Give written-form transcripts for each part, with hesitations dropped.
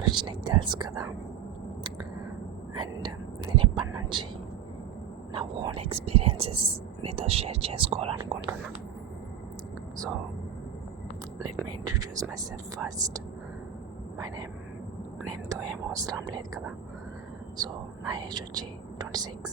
గురించి నీకు తెలుసు కదా. అండ్ నేను ఇప్పటి నుంచి నా ఓన్ ఎక్స్పీరియన్సెస్ నీతో షేర్ చేసుకోవాలనుకుంటున్నా. So let me introduce myself first. My నేమ్తో ఏం అవసరం లేదు కదా. సో నా ఏజ్ వచ్చి 26.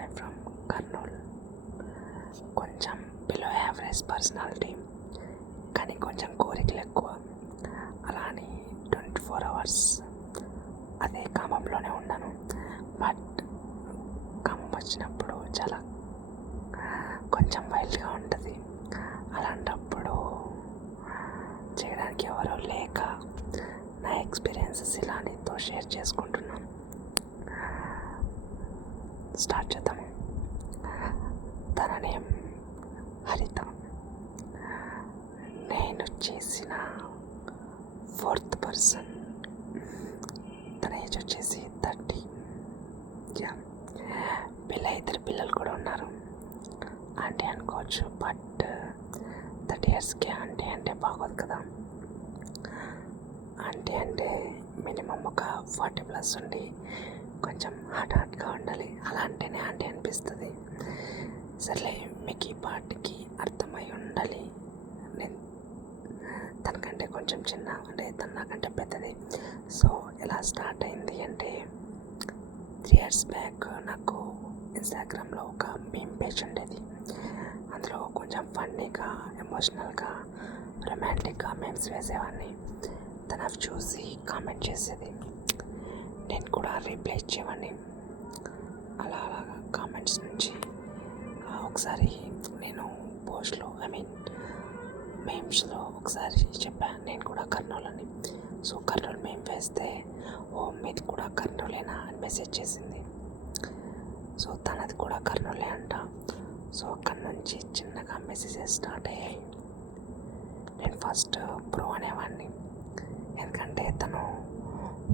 I'm from Kurnool. కొంచెం బిలో యావరేజ్ పర్సనాలిటీ, కానీ కొంచెం కోరికలు ఎక్కువ. అలా అని 24 అవర్స్ అదే కామంలోనే ఉన్నాను. బట్ కామం వచ్చినప్పుడు చాలా కొంచెం వైల్డ్గా ఉంటుంది. అలాంటప్పుడు చేయడానికి ఎవరో లేక నా ఎక్స్పీరియన్సెస్ ఇలా నీతో షేర్ చేసుకుంటున్నాను. స్టార్ట్ చేద్దాము. తన నేమ్ హరిత. నేను చేసిన 4th పర్సన్. తన ఏజ్ వచ్చేసి 30. ఇద్దరు పిల్లలు కూడా ఉన్నారు. ఆంటీ అనుకోవచ్చు, బట్ 30 yearsకి ఆంటీ అంటే బాగోదు కదా. ఆంటీ అంటే మినిమం ఒక 40+ ఉండి కొంచెం హాట్గా ఉండాలి. అలా అంటేనే ఆంటీ అనిపిస్తుంది. సర్లే, మీకు ఈ పాటికి అర్థమై ఉండాలి. నేను తనకంటే కొంచెం చిన్న, అంటే తను నాకంటే పెద్దది. సో ఎలా స్టార్ట్ అయింది అంటే 3 years బ్యాక్ నాకు ఇన్స్టాగ్రామ్లో ఒక మీమ్ పేజ్ ఉండేది. అందులో కొంచెం ఫన్నీగా, ఎమోషనల్గా, రొమాంటిక్గా మీమ్స్ వేసేవాడిని. తను అవి చూసి కామెంట్ చేసేది, నేను కూడా రిప్లై ఇచ్చేవాడిని. అలా కామెంట్స్ నుంచి ఒకసారి నేను పోస్ట్లో మీమ్స్లో ఒకసారి చెప్పాను నేను కూడా కర్నూలు అని. సో కర్నూలు మేము వేస్తే, ఓ మీది కూడా కర్నూలేనా అని మెసేజ్ చేసింది. సో తనది కూడా కర్నూలే అంట. సో అక్కడి నుంచి చిన్నగా మెసేజెస్ స్టార్ట్ అయ్యాయి. నేను ఫస్ట్ బ్రో అనేవాడిని, ఎందుకంటే తను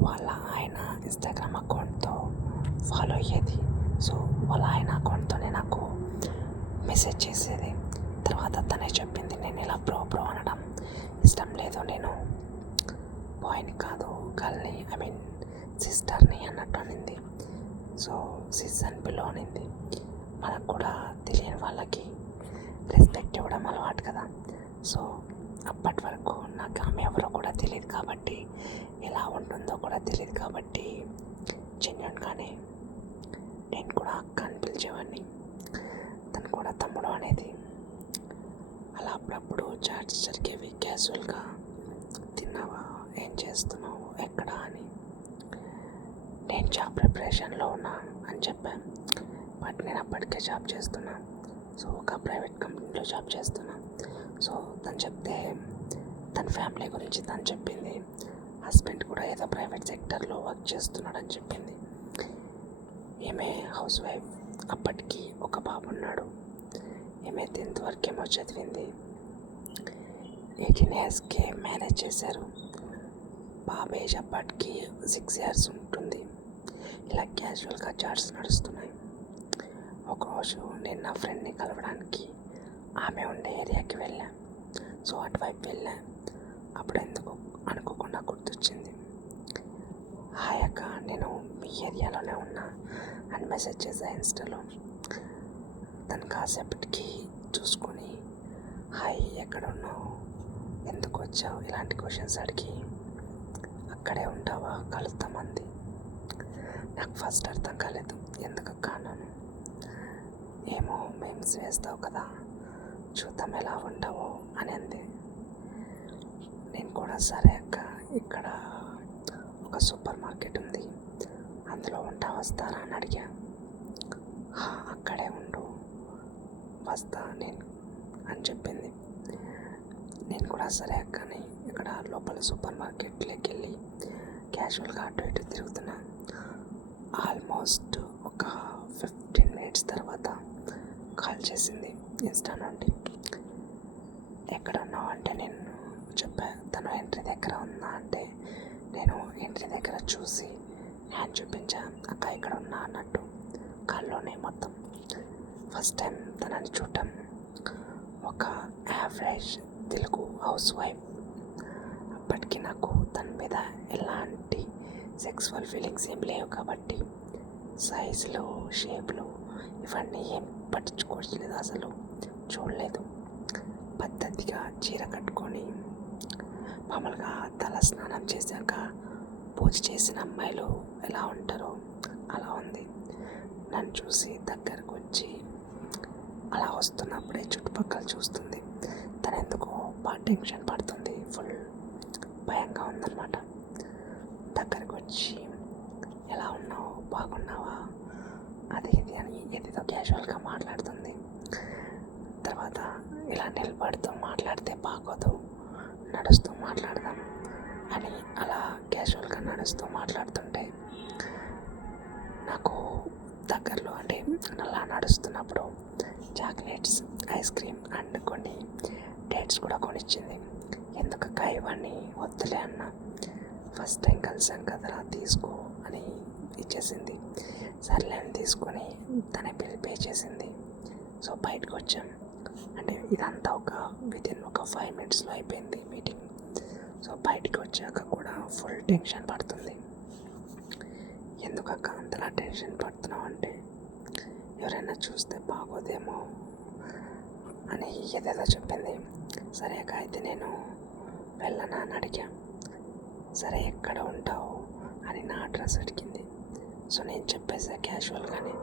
వాళ్ళ ఆయన ఇన్స్టాగ్రామ్ అకౌంట్తో ఫాలో అయ్యేది. సో వాళ్ళ ఆయన అకౌంట్తోనే నాకు మెసేజ్ చేసేది. తర్వాత తనే చెప్పింది, నేను ఇలా బ్రో అనడం ఇష్టం లేదు, నేను బాయ్ని కాదు గర్ల్ని, సిస్టర్ని అన్నట్టు అనింది. సో సిస్ అని పిల్లో అనింది. మనకు కూడా తెలియని వాళ్ళకి రెస్పెక్ట్ ఇవ్వడం అలవాటు కదా. సో అప్పటి వరకు నాకు ఆమె ఎవరో కూడా తెలియదు కాబట్టి, ఎలా ఉంటుందో కూడా తెలియదు కాబట్టి జెన్యూన్గానే నేను కూడా అక్క అని పిలిచేవాడిని. తను కూడా తమ్ముడు అనేది. అలా అప్పుడప్పుడు చాట్స్ జరిగేవి క్యాజువల్గా. తిన్నావా, ఏం చేస్తున్నావు, ఎక్కడ అని. నేను జాబ్ ప్రిపరేషన్లో ఉన్నా అని చెప్పాను. బట్ నేను అప్పటికే జాబ్ చేస్తున్నా. సో ఒక ప్రైవేట్ కంపెనీలో జాబ్ చేస్తున్నా. సో తను చెప్తే తన ఫ్యామిలీ గురించి తను చెప్పింది. హస్బెండ్ కూడా ఏదో ప్రైవేట్ సెక్టర్లో వర్క్ చేస్తున్నాడని చెప్పింది. ఈమె హౌస్ వైఫ్. అప్పటికి ఒక బాబు ఉన్నాడు. ఈమె 10th వరకు ఏమో చదివింది. 18 yearsకే మ్యారేజ్ చేశారు. బాబు ఏజ్ అప్పటికి 6 years ఉంటుంది. ఇలా క్యాజువల్గా చాట్స్ నడుస్తున్నాయి. ఒకరోజు నేను నా ఫ్రెండ్ని కలవడానికి ఆమె ఉండే ఏరియాకి వెళ్ళాను. సో అటువైపు వెళ్ళాను. అప్పుడు ఎందుకు అనుకోకుండా గుర్తొచ్చింది, హాయ్ అక్క, నేను మీ ఏరియాలోనే ఉన్నా అని మెసేజ్ చేశా ఇన్స్టాలో. తను కాసేపటికి చూసుకొని, హాయ్ ఎక్కడ ఉన్నావు, ఎందుకు వచ్చావు, ఇలాంటి క్వశ్చన్స్ అడిగి, అక్కడే ఉంటావా, కలుస్తామంది. నాకు ఫస్ట్ అర్థం కాలేదు, ఎందుకక్క అన్నాను. ఏమో మీమ్స్ వేస్తావు కదా, చూద్దాం ఎలా ఉంటావో అని అంది. నేను కూడా సరే అక్క, ఇక్కడ ఒక సూపర్ మార్కెట్ ఉంది, అందులో వస్తారా అని అడిగా. అక్కడే ఉండు, వస్తా నేను అని చెప్పింది. నేను కూడా సరే అక్కని ఇక్కడ లోపల సూపర్ మార్కెట్లోకి వెళ్ళి క్యాజువల్గా అటు ఇటు తిరుగుతున్నా. ఆల్మోస్ట్ ఒక 15 minutes తర్వాత కాల్ చేసింది ఇన్స్టా నుండి. ఎక్కడ ఉన్నావు అంటే నేను చెప్పా. తను ఎంట్రీ దగ్గర ఉన్నా అంటే నేను ఎంట్రీ దగ్గర చూసి హ్యాండ్ చూపించా, అక్క ఇక్కడ ఉన్నా అన్నట్టు. కాల్లోనే మొత్తం ఫస్ట్ టైం తనని చూడటం. ఒక యావరేజ్ తెలుగు హౌస్ వైఫ్. అప్పటికి నాకు తన మీద ఎలాంటి సెక్సువల్ ఫీలింగ్స్ ఏం లేవు కాబట్టి సైజులు షేప్లు ఇవన్నీ ఏం పట్టించుకోవట్లేదు, అసలు చూడలేదు. పద్ధతిగా చీర కట్టుకొని మామూలుగా తల స్నానం చేశాక పూజ చేసిన అమ్మాయిలు ఎలా ఉంటారో అలా ఉంది. నన్ను చూసి దగ్గరకు వచ్చి అలా వస్తున్నప్పుడే చుట్టుపక్కల చూస్తుంది. తను ఎందుకో బాగా టెన్షన్ పడుతుంది, ఫుల్ భయంగా ఉందన్నమాట. దగ్గరకు వచ్చి ఎలా ఉన్నావు, బాగున్నావా, అది ఇది అని ఏదేదో క్యాజువల్గా మాట్లాడుతుంది. తర్వాత ఇలా నిలబడుతూ మాట్లాడితే బాగోదు, నడుస్తూ మాట్లాడదాం అని అలా క్యాజువల్గా నడుస్తూ మాట్లాడుతుంటే నాకు దగ్గరలో అంటే అలా నడుస్తున్నప్పుడు చాక్లెట్స్, ఐస్ క్రీమ్ అండ్ కొన్ని డేట్స్ కూడా కొనిచ్చింది. ఎందుకక్క ఇవన్నీ, వద్దులే అన్న, ఫస్ట్ టైం కలిసాం కదరా తీసుకో అని ఇచ్చేసింది. సర్లే అని తీసుకొని తనే బిల్ పే చేసింది. సో బయటకు వచ్చాం. అంటే ఇదంతా వితిన్ ఒక 5 minutesలో అయిపోయింది మీటింగ్. సో బయటకు వచ్చాక కూడా ఫుల్ టెన్షన్ పడుతుంది. ఎందుకక్క అంతలా టెన్షన్ పడుతున్నావు అంటే ఎవరైనా చూస్తే బాగోదేమో అని ఏదేదో చెప్పింది. సరే అక్క అయితే నేను వెళ్ళనా అని అడిగా. సరే ఎక్కడ ఉంటావు అని నా అడ్రస్ అడిగింది. సో నేను చెప్పేసా క్యాజువల్గానే.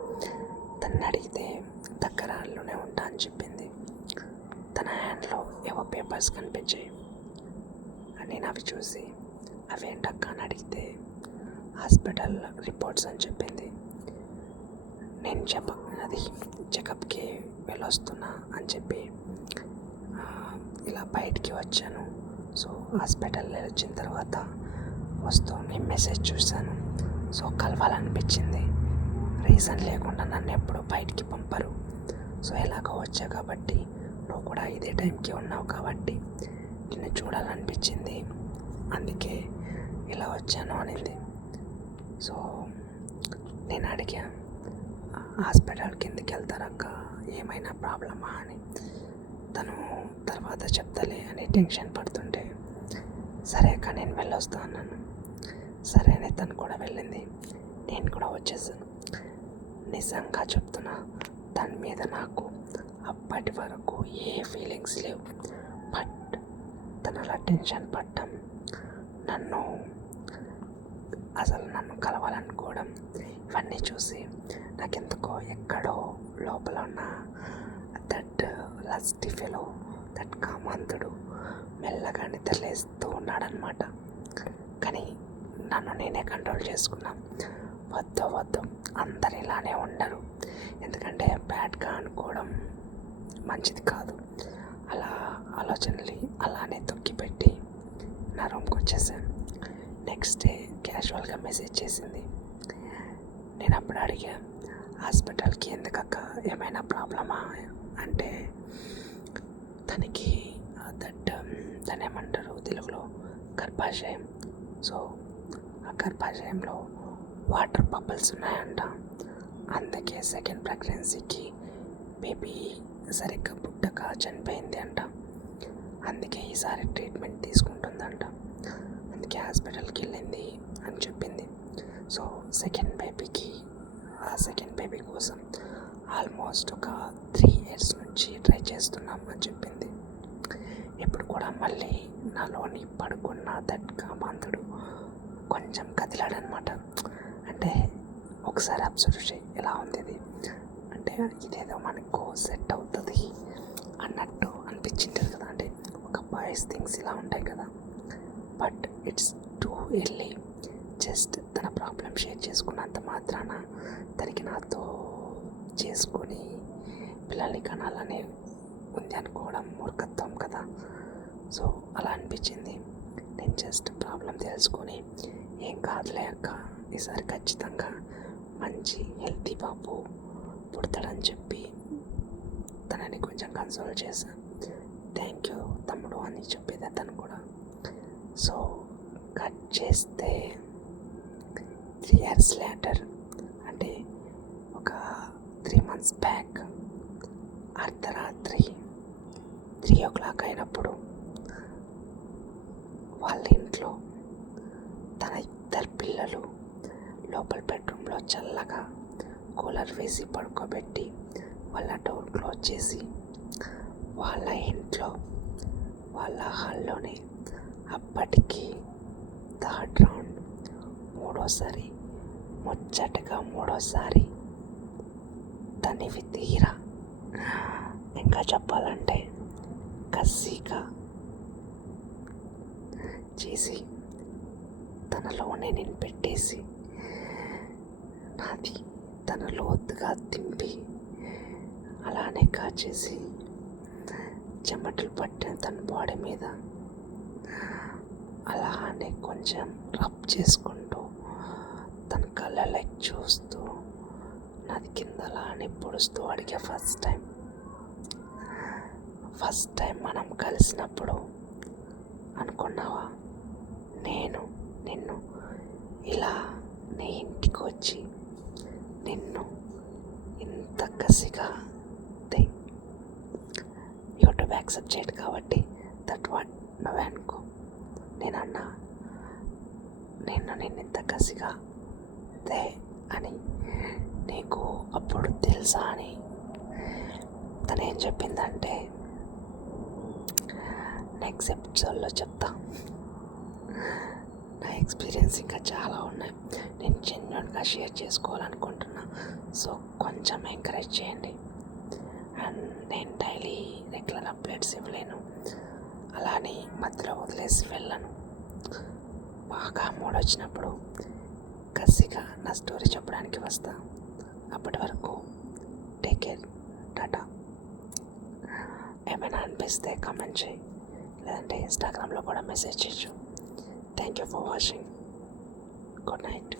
తను అడిగితే దగ్గరలోనే ఉంటా అని చెప్పింది. తన హ్యాండ్లో ఏవో పేపర్స్ కనిపించాయి. నేను అవి చూసి అవేంటక్క అని అడిగితే హాస్పిటల్ రిపోర్ట్స్ అని చెప్పింది. నేను అది చెకప్కి వెళ్ళొస్తున్నా అని చెప్పి ఇలా బయటికి వచ్చాను. సో హాస్పిటల్ వచ్చిన తర్వాత వస్తూ నేను మెసేజ్ చూశాను. సో కలవాలనిపించింది. రీజన్ లేకుండా నన్ను ఎప్పుడు బయటికి పంపరు. సో ఎలాగో వచ్చా కాబట్టి నువ్వు కూడా ఇదే టైంకి ఉన్నావు కాబట్టి నిన్ను చూడాలనిపించింది, అందుకే ఇలా వచ్చాను అనింది. సో నేను అడిగా, హాస్పిటల్కి ఎందుకు వెళ్తారక్క, ఏమైనా ప్రాబ్లమా అని. తను తర్వాత చెప్తాలే అని టెన్షన్ పడుతుంటే సరే అక్క నేను వెళ్ళొస్తా అన్నాను. సరే అని తను కూడా వెళ్ళింది. నేను కూడా వచ్చేసాను. నిజంగా చెప్తున్నా, దాని మీద నాకు అప్పటి వరకు ఏ ఫీలింగ్స్ లేవు. బట్ తను అలా టెన్షన్ పడటం, నన్ను కలవాలనుకోవడం, ఇవన్నీ చూసి నాకెందుకో ఎక్కడో లోపల ఉన్న దట్ లస్టీ ఫెలో, దట్ కామంతుడు మెల్లగా నిద్రలేస్తూ ఉన్నాడనమాట. కానీ నన్ను నేనే కంట్రోల్ చేసుకున్నా. వద్దు అందరు ఇలానే ఉండరు, ఎందుకంటే బ్యాడ్గా అనుకోవడం మంచిది కాదు. అలా ఆలోచనలు అలానే తొక్కిపెట్టి నా రూమ్కి వచ్చేసాను. నెక్స్ట్ డే క్యాజువల్గా మెసేజ్ చేసింది. నేను అప్పుడు అడిగా, హాస్పిటల్కి ఎందుకక్క, ఏమైనా ప్రాబ్లమా అంటే తనకి దాన్ని ఏమంటారు తెలుగులో, గర్భాశయం. సో ఆ గర్భాశయంలో వాటర్ బబుల్స్ ఉన్నాయంట. అందుకే సెకండ్ ప్రెగ్నెన్సీకి బేబీ సరిగ్గా పుట్టక చనిపోయింది అంట. అందుకే ఈసారి ట్రీట్మెంట్ తీసుకుంటుందంట. అందుకే హాస్పిటల్కి వెళ్ళింది అని చెప్పింది. సో సెకండ్ బేబీ కోసం ఆల్మోస్ట్ ఒక 3 years నుంచి ట్రై చేస్తున్నాం అని చెప్పింది. ఇప్పుడు కూడా మళ్ళీ నాలోని పడుకున్న దట్ కామాంతుడు కొంచెం కదిలాడనమాట. అంటే ఒకసారి అబ్జర్వ్ చేయి ఎలా ఉంది ఇది అంటే, ఇదేదో మనకు సెట్ అవుతుంది అన్నట్టు అనిపించింది కదా. అంటే ఒక బాయ్స్ థింగ్స్ ఇలా ఉంటాయి కదా. But it's too early. Just తన ప్రాబ్లం షేర్ చేసుకున్నంత మాత్రాన తనకి నాతో చేసుకొని పిల్లల్ని కనాలని ఉంది అనుకోవడం మూర్ఖత్వం కదా. సో అలా అనిపించింది. నేను జస్ట్ ప్రాబ్లం తెలుసుకొని ఏం కాదులే అక్క, ఈసారి ఖచ్చితంగా మంచి హెల్తీ బాబు పుడతాడని చెప్పి తనని కొంచెం కన్సోల్ చేశాను. థ్యాంక్ యూ తమ్ముడు అని చెప్పేది తను కూడా. సో కట్ చేస్తే 3 years later, అంటే ఒక 3 months బ్యాక్ అర్ధరాత్రి 3 o'clock అయినప్పుడు వాళ్ళ ఇంట్లో చల్లగా కూలర్ వేసి పడుకోబెట్టి వాళ్ళ డోర్ క్లోజ్ చేసి వాళ్ళ ఇంట్లో వాళ్ళ హాల్లోనే అప్పటికి థర్డ్ రౌండ్ మూడోసారి ముచ్చటగా మూడోసారి తనివి తీరా ఇంకా చెప్పాలంటే కసిగా చేసి తనలోనే నేను పెట్టేసి నాది తన లోతుగా తింపి అలానే కాచేసి చెమటలు పట్టిన తన బాడీ మీద అలానే కొంచెం రబ్ చేసుకుంటూ తన కళ్ళలోకి చూస్తూ నాది కింద అలానే పొడుస్తూ అడిగా ఫస్ట్ టైం మనం కలిసినప్పుడు అనుకున్నావా నేను నిన్ను ఇలా నీ ఇంటికి వచ్చి నిన్ను ఇంత కసిగా యూట్యూబ్ యాక్సెప్ట్ చేయడు కాబట్టి దట్ వాట్ నువ్వే అనుకో. నేనన్నా నిన్ను ఇంత కసిగా అని నీకు అప్పుడు తెలుసా అని తను ఏం చెప్పిందంటే నెక్స్ట్ ఎపిసోడ్లో చెప్తా. నా ఎక్స్పీరియన్స్ ఇంకా చాలా ఉన్నాయి, నేను జెన్యున్గా షేర్ చేసుకోవాలనుకుంటున్నా. సో కొంచెం ఎంకరేజ్ చేయండి. అండ్ నేను డైలీ రెగ్యులర్ అప్డేట్స్ ఇవ్వలేను, అలానే మధ్యలో వదిలేసి వెళ్ళను. బాగా మూడ్ వచ్చినప్పుడు కసిగా నా స్టోరీ చెప్పడానికి వస్తా. అప్పటి వరకు టేక్ కేర్, టాటా. ఏమైనా అనిపిస్తే కామెంట్ చేయి, లేదంటే ఇన్స్టాగ్రామ్లో కూడా మెసేజ్ చేయొచ్చు. Thank you for watching. Good night.